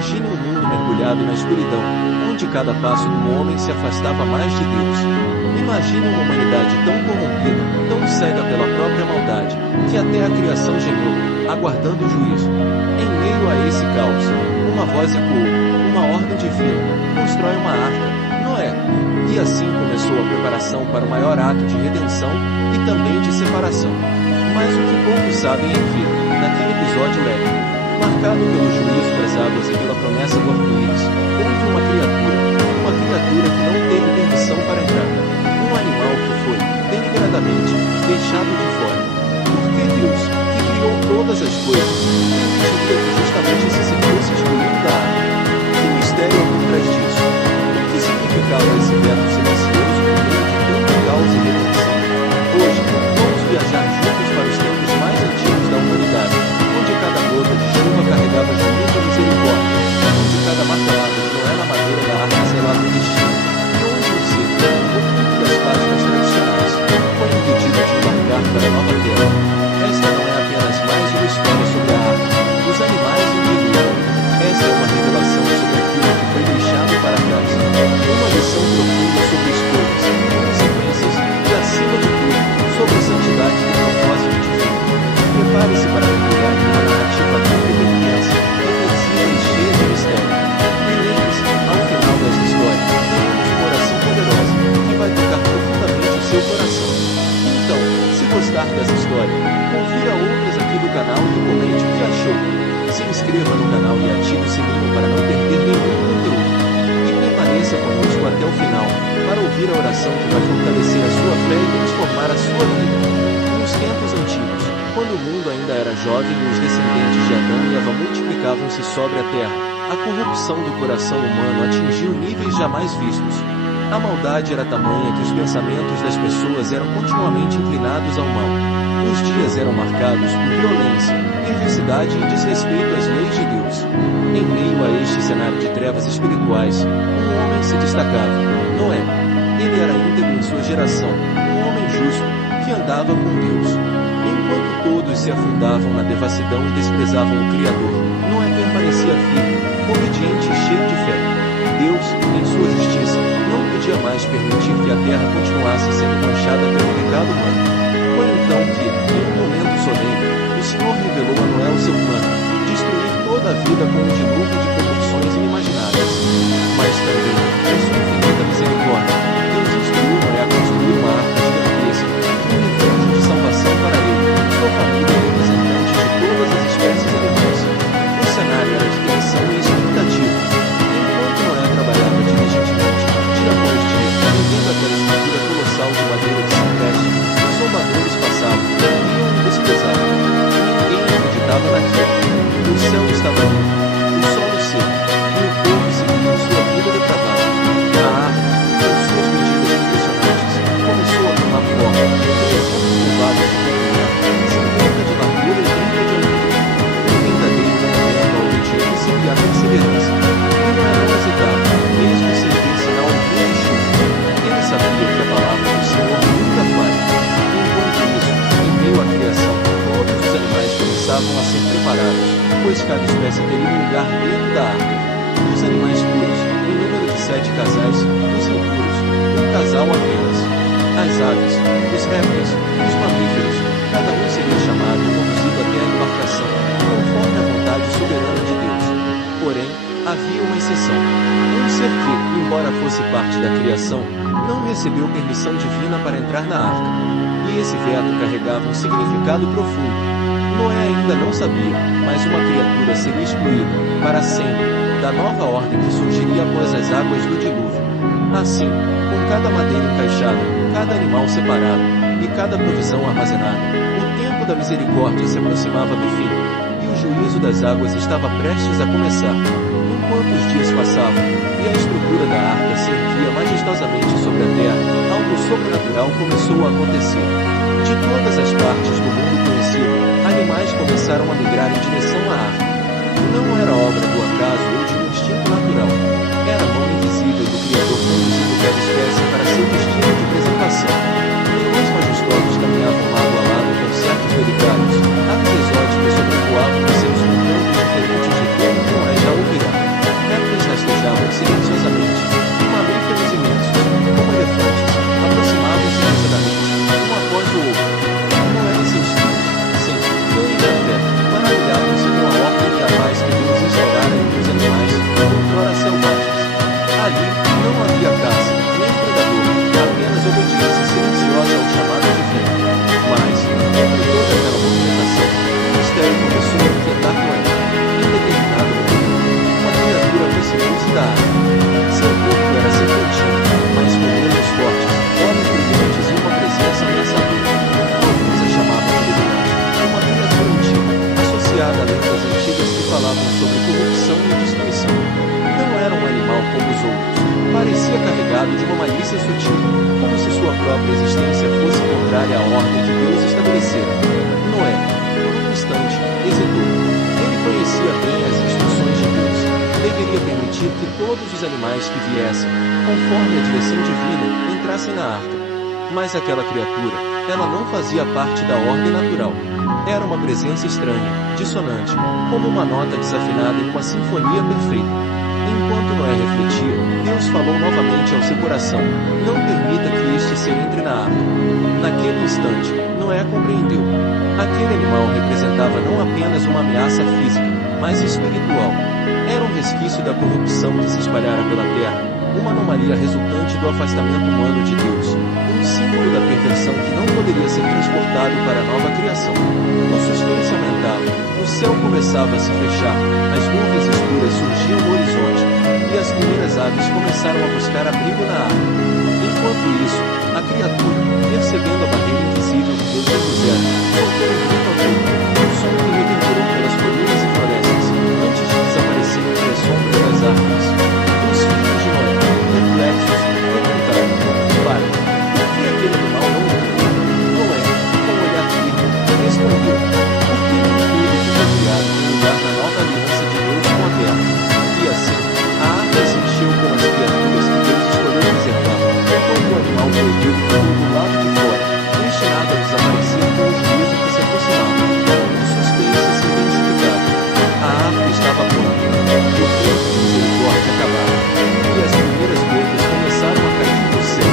Imagine um mundo mergulhado na escuridão, onde cada passo do homem se afastava mais de Deus. Imagine uma humanidade tão corrompida, tão cega pela própria maldade, que até a criação gemeu, aguardando o juízo. Em meio a esse caos, uma voz ecoou, uma ordem divina: constrói uma arca, Noé. E assim começou a preparação para o maior ato de redenção, e também de separação. Mas o que poucos sabem é que, naquele episódio leve, marcado pelo juízo das águas e pela promessa do arco-íris, houve uma criatura que não teve permissão para entrar. Um animal que foi, deliberadamente, deixado de fora. Porque Deus, que criou todas as coisas, permitiria que justamente esse ser fosse excluído da água. Que mistério há por trás disso? O que significava esse verbo silencioso no meio de tanta causa e redenção? Hoje, vamos viajar juntos para os tempos mais antigos da humanidade, onde cada gota de chuva carregava juízo e misericórdia, onde cada martelada de Noé na madeira da arca selava o destino, e onde um ser, oculto das páginas tradicionais, foi impedido de embarcar para a nova terra. Esta não é apenas mais uma história sobre a arca, os animais e o dilúvio. Esta é uma revelação sobre aquilo que foi deixado para trás, uma lição profunda sobre escolhas, consequências e, acima de tudo, sobre a santidade do propósito divino. Prepare-se para mergulhar em uma narrativa rica de intensa, reflexiva e cheia de mistério. E lembre-se, ao final desta história, teremos uma oração poderosa, que vai tocar profundamente o seu coração. Então, se gostar dessa história, confira outras aqui do canal e comente o que achou. Se inscreva no canal e ative o sininho para não perder nenhum conteúdo. E permaneça conosco até o final, para ouvir a oração que vai fortalecer a sua fé e transformar a sua vida. Nos tempos antigos, quando o mundo ainda era jovem e os descendentes de Adão e Eva multiplicavam-se sobre a terra, a corrupção do coração humano atingiu níveis jamais vistos. A maldade era tamanha que os pensamentos das pessoas eram continuamente inclinados ao mal. Os dias eram marcados por violência, perversidade e desrespeito às leis de Deus. Em meio a este cenário de trevas espirituais, um homem se destacava: Noé. Ele era íntegro em sua geração, um homem justo, que andava com Deus. Enquanto todos se afundavam na devassidão e desprezavam o Criador, Noé permanecia firme, obediente e cheio de fé. Deus, em sua justiça, não podia mais permitir que a terra continuasse sendo manchada pelo pecado humano. Foi então que, em um momento solene, o Senhor revelou a Noé o seu plano: destruir toda a vida com um dilúvio de proporções inimagináveis. Mas também, em sua infinita misericórdia, Deus instruiu Noé a construir uma arca gigantesca, um refúgio de salvação para ele, sua família e representantes de todas as espécies animais. O cenário era de tensão e expectativa. Enquanto Noé trabalhava diligentemente, dia após dia, erguendo aquela estrutura colossal de madeira de cipreste, os zombadores passavam, riam e desprezavam. Ninguém acreditava naquilo. O céu estava limpo, o solo seco, e o povo seguia sua vida depravada. A arca, com suas medidas impressionantes, começou a tomar forma, 300 povoados de comprimento, 50 de largura e 30 de altura. Um verdadeiro monumento à obediência e à perseverança. E Noé não hesitava, mesmo sem ter sinal algum de chuva. Ele sabia que a palavra do Senhor nunca falha. Enquanto isso, em meio à criação, todos os animais começavam a ser preparados, pois cada espécie teria um lugar dentro da arca. Os animais puros, em número de 7 casais, os impuros, um casal apenas. As aves, os répteis, os mamíferos, cada um seria chamado e conduzido até a embarcação, conforme a vontade soberana de Deus. Porém, havia uma exceção. Um ser que, embora fosse parte da criação, não recebeu permissão divina para entrar na arca. E esse veto carregava um significado profundo. Noé ainda não sabia, mas uma criatura seria excluída, para sempre, da nova ordem que surgiria após as águas do dilúvio. Assim, com cada madeira encaixada, cada animal separado, e cada provisão armazenada, o tempo da misericórdia se aproximava do fim, e o juízo das águas estava prestes a começar. Enquanto os dias passavam, e a estrutura da arca se erguia majestosamente sobre a terra, algo sobrenatural começou a acontecer. De todas as partes do mundo conhecido, animais começaram a migrar em direção à arca. Não era obra do acaso ou de um instinto natural. Era a mão invisível do Criador conduzindo cada espécie para seu destino de preservação. Leões majestosos caminhavam lado a lado com certos delicados, aves exóticas sobrevoavam os seus contornos diferentes de como Noé já ouvirá. força sutil, como se sua própria existência fosse contrária à ordem que Deus estabelecera. Noé, por um instante, hesitou. Ele conhecia bem as instruções de Deus. Deveria permitir que todos os animais que viessem, conforme a direção divina, entrassem na arca. Mas aquela criatura, ela não fazia parte da ordem natural. Era uma presença estranha, dissonante, como uma nota desafinada em uma sinfonia perfeita. Enquanto Noé refletia, Deus falou novamente ao seu coração: não permita que este ser entre na arca. Naquele instante, Noé compreendeu. Aquele animal representava não apenas uma ameaça física, mas espiritual. Era um resquício da corrupção que se espalhara pela terra, uma anomalia resultante do afastamento humano de Deus, um símbolo da perfeição que não poderia ser transportado para a nova criação. O suspense aumentava, o céu começava a se fechar, as nuvens escuras surgiam no horizonte, e as primeiras aves começaram a buscar abrigo na arca. Enquanto isso, a criatura, percebendo a barreira invisível que Deus impusera, soltou um grito agudo, um som que reverberou pelas colinas e florestas, antes de desaparecer entre as sombras das árvores. Os filhos de Noé, perplexos, perguntaram: pai, por que aquele animal não entrou? Noé, com um olhar firme, respondeu: porque não ele foi criado em lugar da nova aliança de Deus com a terra. E assim, a arca se encheu com as criaturas que Deus escolheu preservar, enquanto o animal proibido ficou do lado de fora, destinado a desaparecer com o juízo que se aproximava. O suspense se intensificava. A arca estava pronta. O tempo de misericórdia acabava. E as primeiras gotas começaram a cair do céu.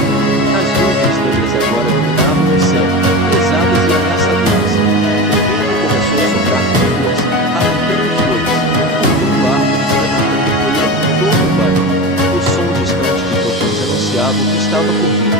As nuvens negras agora dominavam o céu, pesadas e ameaçadoras. O vento começou a soprar com força, arrancando folhas, cortando árvores e levantando poeira por todo o vale. O som distante de trovões anunciava o que estava por vir.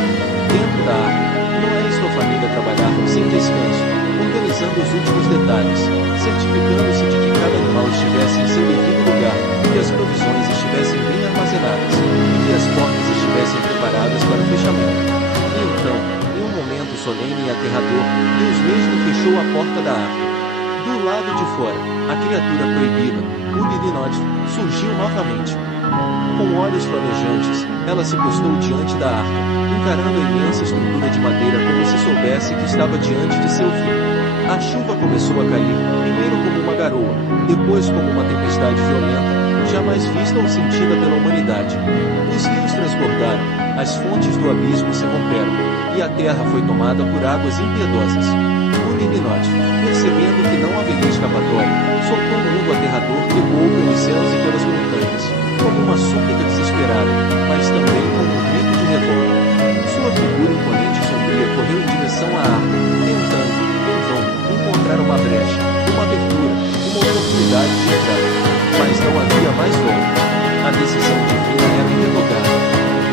Dentro da arca, Noé e sua família trabalhavam sem descanso, organizando os últimos detalhes, certificando-se de que cada animal estivesse em seu devido lugar, que as provisões estivessem bem armazenadas, e que as portas estivessem preparadas para o fechamento. E então, em um momento solene e aterrador, Deus mesmo fechou a porta da arca. Do lado de fora, a criatura proibida, o Lilinote, surgiu novamente. Com olhos flamejantes, ela se postou diante da arca, encarando a imensa estrutura de madeira como se soubesse que estava diante de seu fim. A chuva começou a cair, primeiro como uma garoa, depois como uma tempestade violenta, jamais vista ou sentida pela humanidade. Os rios transbordaram, as fontes do abismo se romperam, e a terra foi tomada por águas impiedosas. O Lilinote, percebendo que não haveria escapatória, soltou um mundo aterrador que ecoou pelos céus e pelas montanhas, como uma súplica desesperada, mas também como um grito de revolta. Sua figura imponente e sombria correu em direção à arca, tentando, em vão, encontrar uma brecha, uma abertura, uma oportunidade de entrar. Mas não havia mais volta. A decisão divina era irrevogável.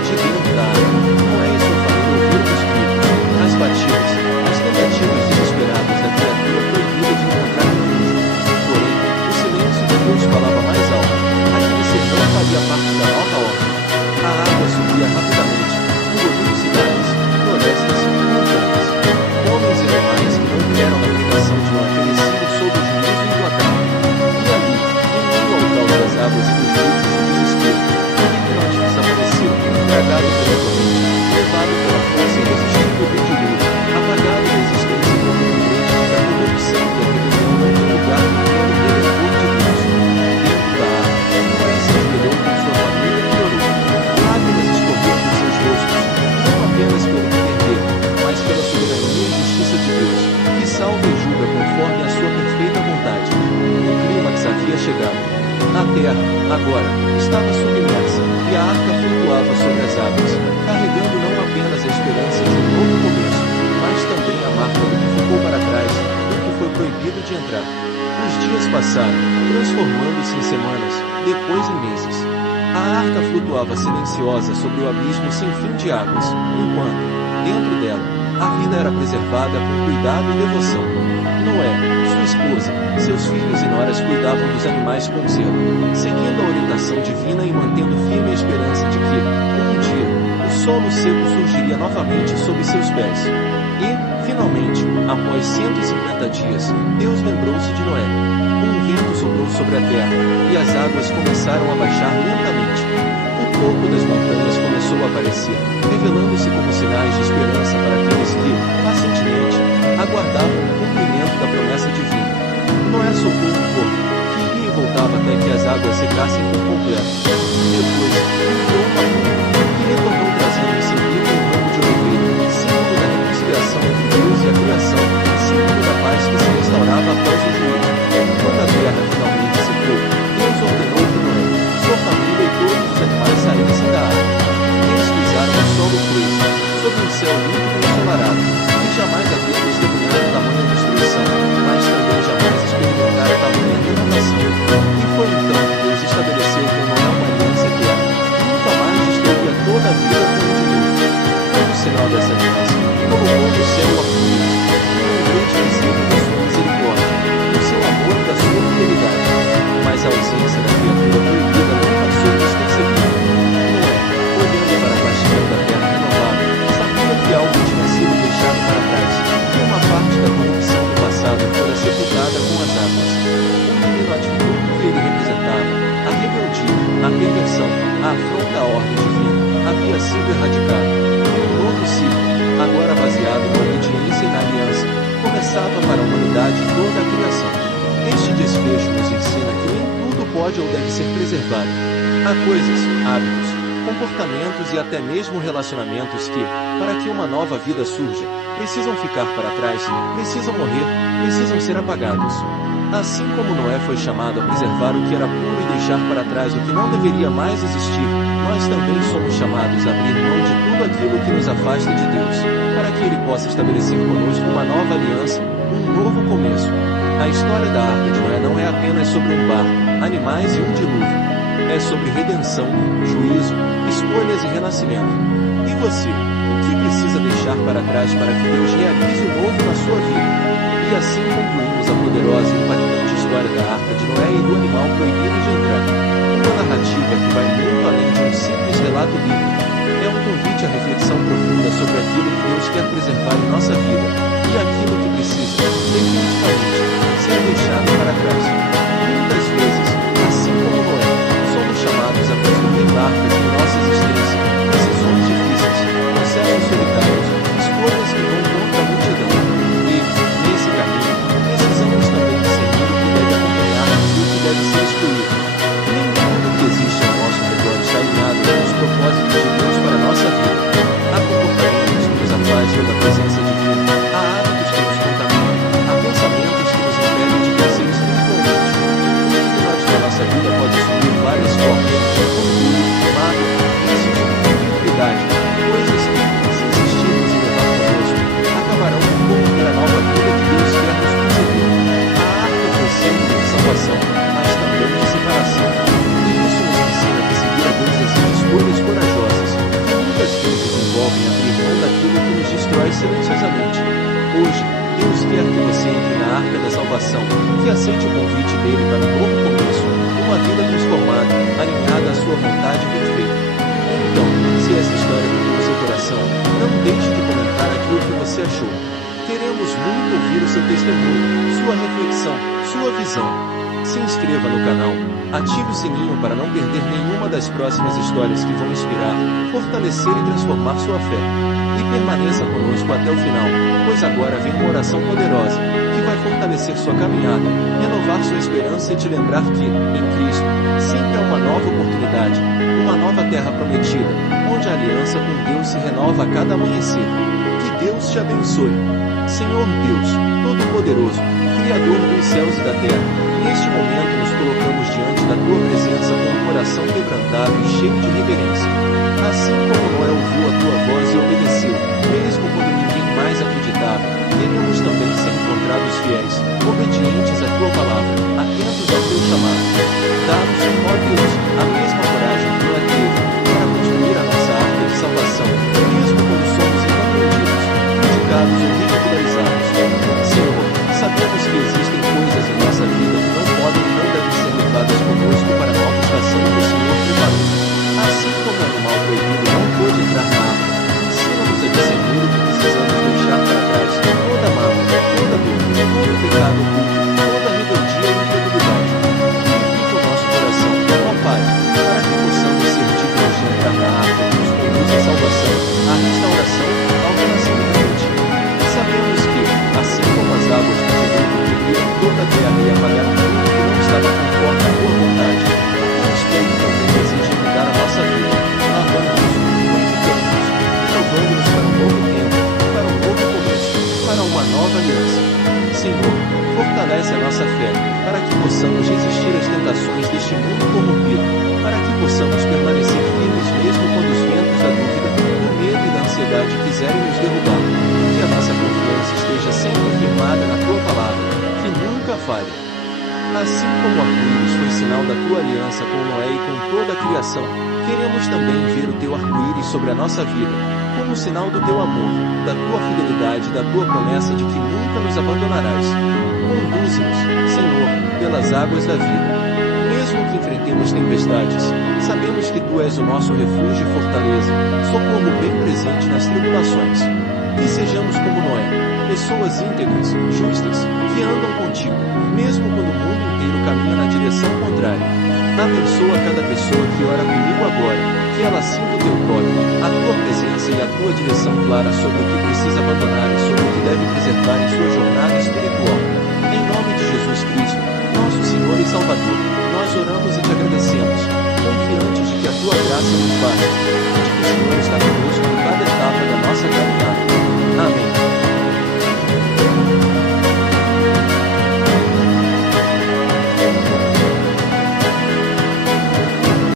De dentro da arca, Noé e sua família ouviram os gritos, as batidas, as tentativas desesperadas da criatura proibida de encontrar refúgio. Porém, o silêncio de Deus falava mais alto. Aquele ser não fazia parte da nova ordem. A água subia rapidamente, engolindo cidades, florestas, montanhas. Homens e animais que não vieram na pregação de Noé pereciam sob o juízo implacável. E ali, em meio ao caos das águas e dos gritos de desespero, o Lilinote desapareceu, tragado pela corrente, levado pela força irresistível do dilúvio, apagado da existência como um lembrete de que a corrupção e a rebelião não tem lugar no plano redentor de Deus. Dentro da arca, Noé se ajoelhou com sua família e orou. Lágrimas escorriam dos seus rostos, não apenas pelo que perderam, mas pela soberania e justiça de Deus, que salva e julga conforme a sua perfeita vontade. O clímax havia chegado. A terra, agora, estava submersa, e a arca flutuava sobre as águas, carregando não apenas a esperança de um novo começo, mas também a marca do que ficou para trás, do que foi proibido de entrar. Os dias passaram, transformando-se em semanas, depois em meses. A arca flutuava silenciosa sobre o abismo sem fim de águas, enquanto, dentro dela, a vida era preservada com cuidado e devoção. Noé, sua esposa, seus filhos e noras cuidavam dos animais com zelo, seguindo a orientação divina e mantendo firme a esperança de que, um dia, o solo seco surgiria novamente sob seus pés. E, finalmente, após 150 dias, Deus lembrou-se de Noé. Um vento soprou sobre a terra, e as águas começaram a baixar lentamente. O topo das montanhas começou a aparecer resplandecer, revelando-se como sinais de esperança para aqueles que, pacientemente, aguardavam o cumprimento da promessa divina. Noé soltou um corpo, que ia e voltava até que as águas secassem por completo. Depois, enviou uma nuvem, que retornou trazendo em seu bico um ramo de oliveira, símbolo da reconciliação entre Deus e a criação, símbolo da paz que se restaurava após o juízo. Quando a terra finalmente secou, Deus ordenou que Noé, sua família e todos os animais saíssem da água. Eles pisaram o solo fresco, sob um céu limpo e ensolarado, e jamais havia testemunhado tamanha destruição, mas também jamais experimentara tamanha renovação. E foi então que Deus estabeleceu com Noé uma aliança eterna, nunca mais destruía toda a vida com o dilúvio. Como sinal dessa aliança, colocou no céu arco-íris, um grande exemplo da sua misericórdia, do seu amor e da sua fidelidade. Mas a ausência da criatura proibida não passou despercebida. Noé, olhando para a vastidão da terra renovada, sabia que algo tinha sido deixado para trás, que uma parte da corrupção do passado fora sepultada com as águas. O menino atitude que ele representava, a rebeldia, a perversão, a afronta à ordem divina, havia sido erradicado. Um novo ciclo, agora baseado na obediência e na aliança, começava para a humanidade e toda a criação. Este desfecho nos ensina que nem tudo pode ou deve ser preservado. Há coisas, hábitos, comportamentos e até mesmo relacionamentos que, para que uma nova vida surja, precisam ficar para trás, precisam morrer, precisam ser apagados. Assim como Noé foi chamado a preservar o que era puro e deixar para trás o que não deveria mais existir, nós também somos chamados a abrir mão de tudo aquilo que nos afasta de Deus, para que Ele possa estabelecer conosco uma nova aliança, um novo começo. A história da Arca de Noé não é apenas sobre um barco, animais e um dilúvio. É sobre redenção, juízo, escolhas e renascimento. E você, o que precisa deixar para trás para que Deus realize o novo na sua vida? E assim concluímos a poderosa e impactante história da Arca de Noé e do animal proibido de entrar. Uma narrativa que vai muito além de um simples relato bíblico. É um convite à reflexão profunda sobre aquilo que Deus quer preservar em nossa vida, e aquilo que precisa, definitivamente, ser deixado para trás. Muitas vezes, assim como Noé, somos chamados a construir marcas em nossa existência, decisões difíceis, processos solitários, escolhas que vão contra a multidão. E, nesse caminho, precisamos também discernir o que deve acompanhar-nos e o que deve ser excluído. Nem tudo que existe ao nosso redor está alinhado com os propósitos de Deus para a nossa vida. Há comportamentos que nos afastam da presença divina, há hábitos que nos contaminam, há pensamentos que nos impedem de crescer espiritualmente. O limite da nossa vida pode assumir várias formas: orgulho, mágoa, vício, incredulidade, coisas que, se insistirmos em levar conosco, acabarão por corromper a nova vida que Deus quer nos conceder. A arca foi símbolo de salvação, mas também de separação. E isso nos ensina que seguir a Deus exige escolhas corajosas, que muitas vezes envolvem abrir mão daquilo que nos destrói silenciosamente. Hoje, Deus quer que você entre na arca da salvação, que aceite o convite dele para um novo começo, uma vida transformada, alinhada à sua vontade perfeita. Então, se essa história tocou seu coração, não deixe de comentar aquilo que você achou. Queremos muito ouvir o seu testemunho, sua reflexão, sua visão. Se inscreva no canal, ative o sininho para não perder nenhuma das próximas histórias que vão inspirar, fortalecer e transformar sua fé. E permaneça conosco até o final, pois agora vem uma oração poderosa, que vai fortalecer sua caminhada, renovar sua esperança e te lembrar que, em Cristo, sempre há uma nova oportunidade, uma nova terra prometida, onde a aliança com Deus se renova a cada amanhecer. Que Deus te abençoe. Senhor Deus, Todo-Poderoso, Criador dos céus e da terra, neste momento nos colocamos diante da Tua presença com um coração quebrantado e cheio de reverência. Assim como Noé ouviu a Tua voz e obedeceu, mesmo quando ninguém mais acreditava, queremos também ser encontrados fiéis, obedientes à Tua palavra, atentos ao Teu chamado. Dá-nos, ó Deus, a mesma coragem que Noé teve, para construir a nossa arca de salvação, mesmo quando somos incompreendidos, criticados ou ridicularizados. Senhor, sabemos que existem coisas em nossa vida que não podem e não devem ser levadas conosco para a nova estação que o Senhor preparou. Assim como quiserem nos derrubar. Que a nossa confiança esteja sempre firmada na tua palavra, que nunca falhe. Assim como o arco-íris foi sinal da tua aliança com Noé e com toda a criação, queremos também ver o teu arco-íris sobre a nossa vida, como sinal do teu amor, da tua fidelidade e da tua promessa de que nunca nos abandonarás. Conduze-nos, Senhor, pelas águas da vida. Mesmo que enfrentemos tempestades, sabemos que tu és o nosso refúgio e fortaleza, socorro bem presente nas tribulações. Que sejamos como Noé, pessoas íntegras, justas, que andam contigo, mesmo quando o mundo inteiro caminha na direção contrária. Abençoa cada pessoa que ora comigo agora, que ela sinta o teu toque, a tua presença e a tua direção clara sobre o que precisa abandonar e sobre o que deve preservar em sua jornada espiritual. Em nome de Jesus Cristo, nosso Senhor e Salvador, nós oramos e te agradecemos, confiantes de que a tua graça nos basta, e de que o Senhor está conosco.